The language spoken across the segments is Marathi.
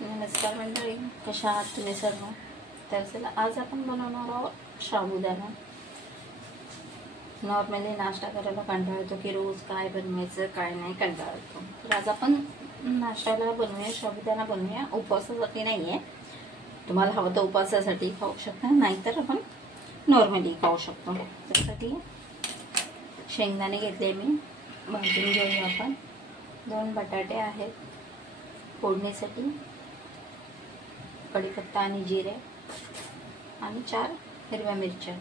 नमस्कार मंडळी, कशा आहात तुम्ही सर्व? तर चला, आज आपण बनवणार आहोत साबुदाणा. नॉर्मली नाश्ता करायला कंटाळा येतो की रोज काय बनवायचं काय नाही, कंटाळा येतो. तर आज आपण नाश्त्याला बनवूया, साबुदाणा बनवूया. उपवासासाठी नाही आहे, तुम्हाला हवं तर उपवासासाठी खाऊ शकता, नाहीतर आपण नॉर्मली खाऊ शकतो. त्यासाठी शेंगदाणे घेतले मी, भाजून घेऊया आपण. 2 बटाटे आहेत फोडणीसाठी, कढीपत्ता आणि जिरे आणि 4 हिरव्या मिरच्या.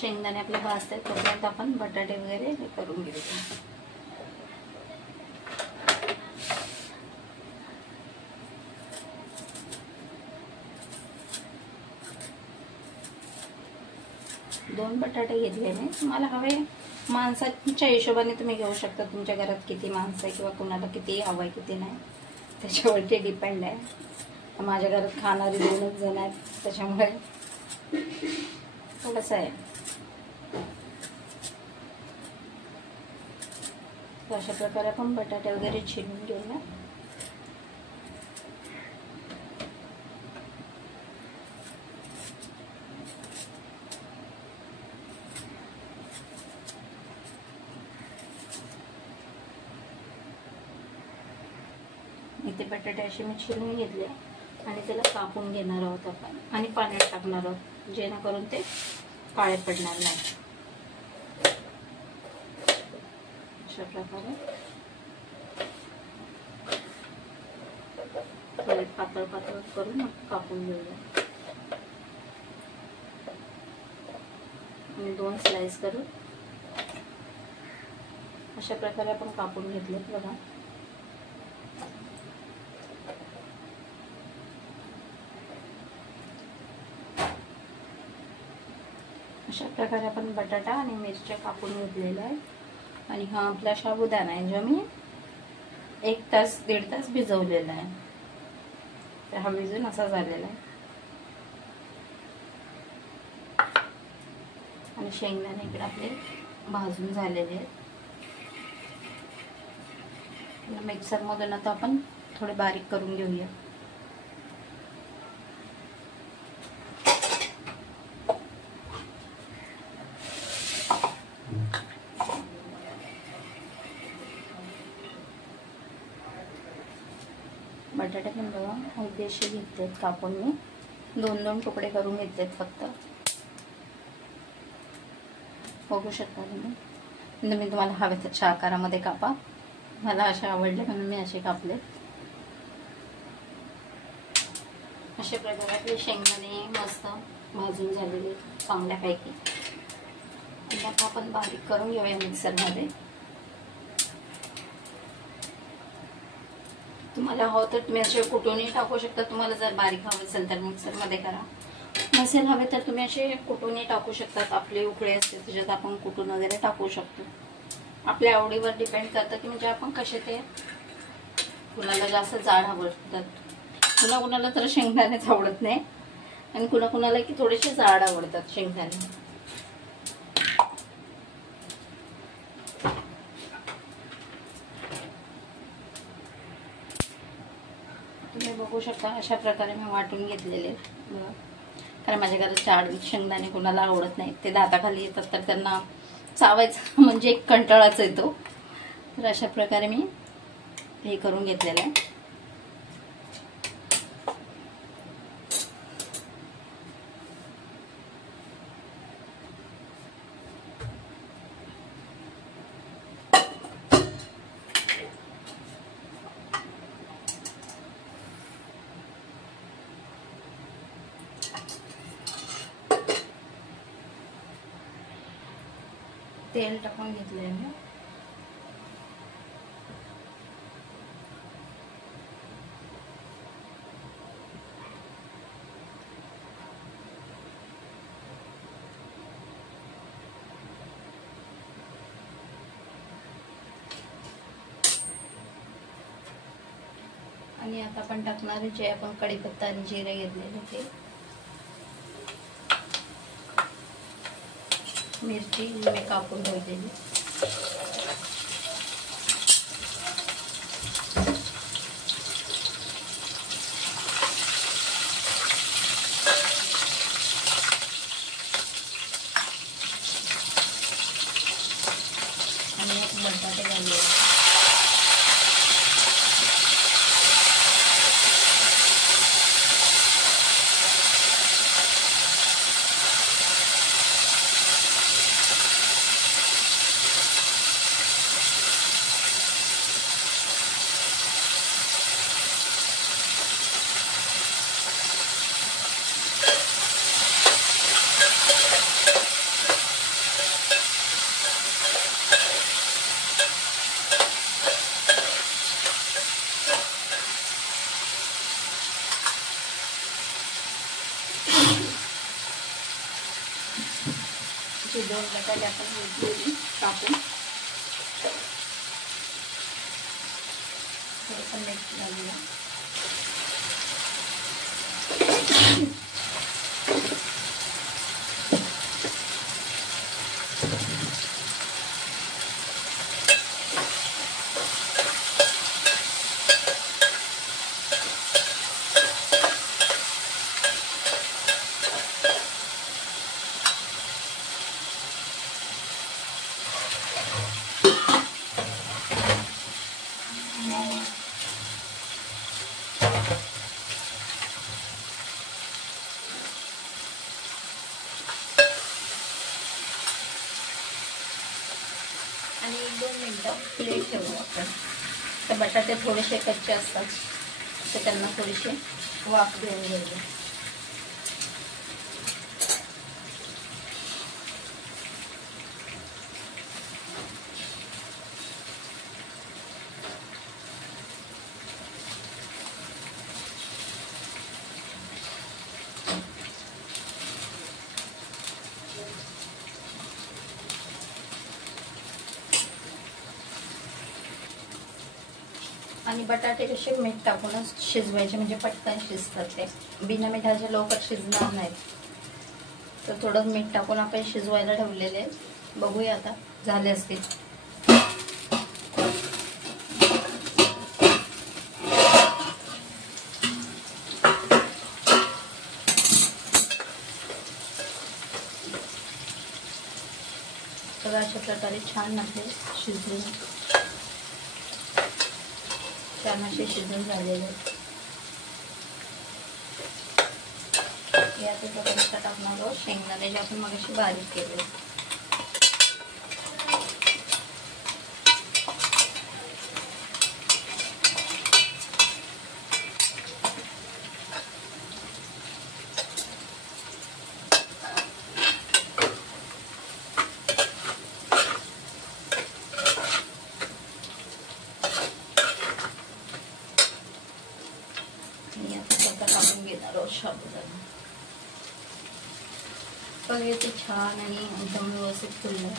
शेंगदाणे आपले भाजतात तोपर्यंत आपण बटाटे वगैरे हे करून घेऊया. दोन बटाटे घेतले मी. तुम्हाला हवे माणसाच्या हिशोबाने तुम्ही घेऊ शकता. तुमच्या घरात किती माणसं आहे किंवा कुणाला किती हवं आहे किती नाही त्याच्यावरती डिपेंड आहे. माझ्या घरात खाणारे 2च जण आहेत, त्याच्यामुळे थोडंसं आहे. तर अशा प्रकारे आपण बटाटे वगैरे चिरून घेऊया. इथे बटाटे असे मी चिरून घेतले आणि त्याला कापून घेणार आहोत आपण आणि पाण्यात टाकणार आहोत, जेणेकरून ते काळे पडणार नाही. अशा प्रकारे थोडे पातळ पातळ करून कापून घेऊया आणि 2 स्लाइस करून अशा प्रकारे आपण कापून घेतले. बघा, अशा प्रकारे आपण बटाटा आणि मिरच्या कापून घेतलेल्या आहे. आणि हा आपला साबुदाणा आहे, जो मी 1 तास 1.5 तास भिजवलेला आहे. तर हा भिजून असा झालेला आहे. आणि शेंगदाणे इकडे आपले भाजून झालेले आहेत. मिक्सर मधून आता आपण थोडे बारीक करून घेऊया. बटाटे पण बघा अगदीशी घेतलेत कापून, मी 2-2 तुकडे करून घेतलेत फक्त. बघू शकता तुम्ही तुम्हाला हवे तर आकारामध्ये कापा. मला असे आवडले म्हणून मी असे कापले. अशा प्रकारे आपले शेंगदाणे मस्त भाजून झालेले चांगल्यापैकी. आता आपण बारीक करून घेऊया मिक्सरमध्ये. तुम्हाला हवं तर तुम्ही असे कुटूनही टाकू शकता. तुम्हाला जर बारीक हवं असेल तर मिक्सरमध्ये करा, नसेल हवे तर तुम्ही असे कुटूनही टाकू शकतात. आपले उकळे असते त्याच्यात आपण कुटून वगैरे टाकू शकतो. आपल्या आवडीवर डिपेंड करतं की म्हणजे आपण कसे ते, कुणाला जास्त जाड आवडतात, कुणाकुणाला तर शेंगदाणेच आवडत नाही आणि कुणाकुणाला की थोडेसे जाड आवडतात शेंगदाणे. तुम्ही बघू शकता अशा प्रकारे मी वाटून घेतलेले. कारण माझ्या घरात जाड शेंगदाणे कुणाला आवडत नाही, ते दाताखाली येतात तर त्यांना चावायचं म्हणजे एक कंटाळाच येतो. तर अशा प्रकारे मी हे करून घेतलेलं आहे. तेल टाकून घेतलंय मी. आणि आता आपण टाकणार जे आपण कढीपत्ता आणि जिरे घेतलेले ते, मिरची मी कापून ठेवलेली, बटाटे घालूया. दोन बटाटे आपण टाकून थोडंसं मीठ घालूया. आणि 1-2 मिनटं प्लेट ठेवू आपण. तर बटाटे थोडेसे कच्चे असतात तर त्यांना थोडीशी वाफ देऊन घेऊया. आणि बटाटे कसे मीठ टाकूनच शिजवायचे म्हणजे पटकन शिजतात. ते बिना मिठाचे लवकर शिजणार नाहीत. तर थोडं मीठ टाकून आपण शिजवायला ठेवलेले. बघूया आता झाले असतील. तर अशा प्रकारे छान आपले शिजले, छान असे शिजून झालेले. यात टाकणार आहोत शेंगदाणे जे आपण मगाशी बारीक केले. टाकून घेणार आहोत साबुदाणा. बघा ते छान आणि एकदम व्यवस्थित फुललं.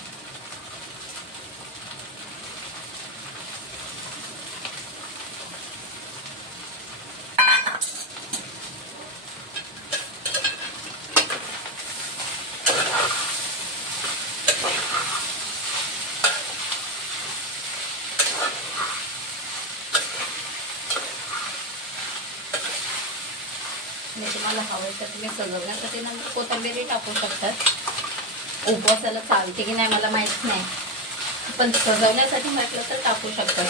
तुम्हाला हवं तर तुम्ही सजवण्यासाठी नंतर कोथिंबीर टाकू शकतात. उपवासाला चालते की नाही मला माहित नाही, पण सजवण्यासाठी म्हटलं तर टाकू शकतात.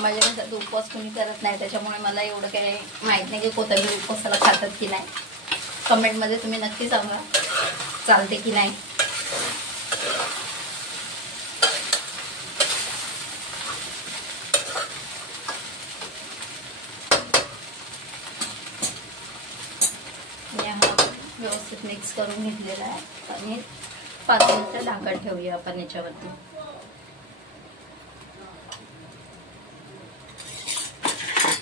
माझ्या घरात उपवास कोणी करत नाही त्याच्यामुळे मला एवढं काही माहित नाही की कोथिंबीर उपवासाला खातात की नाही. कमेंटमध्ये तुम्ही नक्की सांगा चालते की नाही. व्यवस्थित मिक्स करून घेतलेला आहे आणि 5 मिनिटं झाकण ठेवूया आपण याच्यावरती.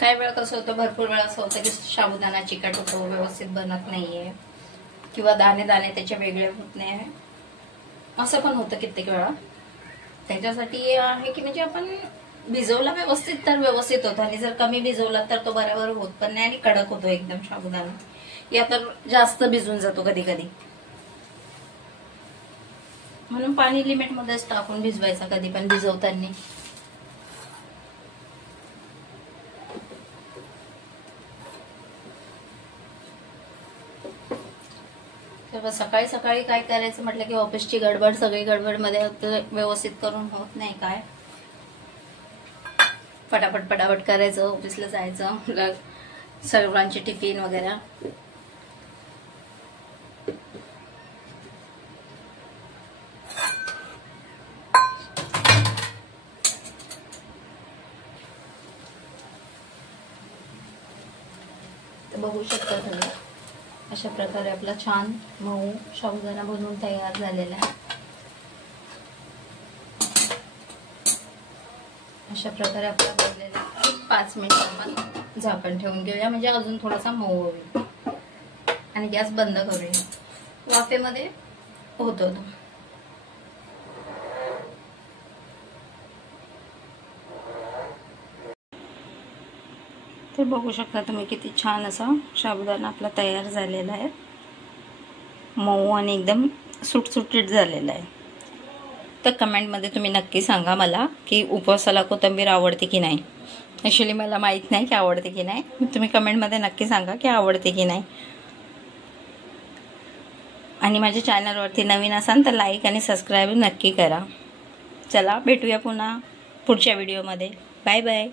काही वेळा कसं होतं, भरपूर वेळा असं होतं की साबुदाणा चिकट होतो, व्यवस्थित बनत नाहीये किंवा दाणे दाणे त्याचे वेगळे होत नाही, असं पण होतं कित्येक वेळा. त्याच्यासाठी आहे की म्हणजे आपण भिजवला व्यवस्थित तर व्यवस्थित होतं, आणि जर कमी भिजवला तर तो बरोबर होत पण नाही आणि कडक होतो एकदम साबुदाणा. या तर जास्त भिजून जातो कधी कधी, म्हणून पाणी लिमिट मध्येच टाकून भिजवायचा कधी पण भिजवताना. तर तर सकाळी सकाळी काय करायचं म्हटलं की ऑफिसची गडबड, सगळी गडबडमध्ये व्यवस्थित करून होत नाही काय. फटाफट फटाफट करायचं, ऑफिसला जायचं, सर्वांची टिफिन वगैरे. तर बघू शकता तुम्ही अशा प्रकारे आपला छान मऊ साबुदाणा बनवून तयार झालेला आहे. अशा प्रकारे आपला बनलेला 5 मिनिट आपण झाकण ठेवून घेऊया, म्हणजे अजून थोडासा मऊ होईल. आणि गॅस बंद करूया. वाफेमध्ये होतो तो. तर बघू शकता तुम्ही किती छान असा साबुदाणा आपला तयार झालेला आहे. मऊ आणि एकदम सुटसुटीत झालेला आहे. तर कमेंटमध्ये तुम्ही नक्की सांगा मला की उपवासाला कोथिंबीर आवडते की नाही. ॲक्च्युली मला माहीत नाही की आवडते की नाही. तुम्ही कमेंटमध्ये नक्की सांगा की आवडते की नाही. आणि माझ्या चॅनलवरती नवीन असाल तर लाईक आणि सबस्क्राईब नक्की करा. चला भेटूया पुन्हा पुढच्या व्हिडिओमध्ये. Bye bye.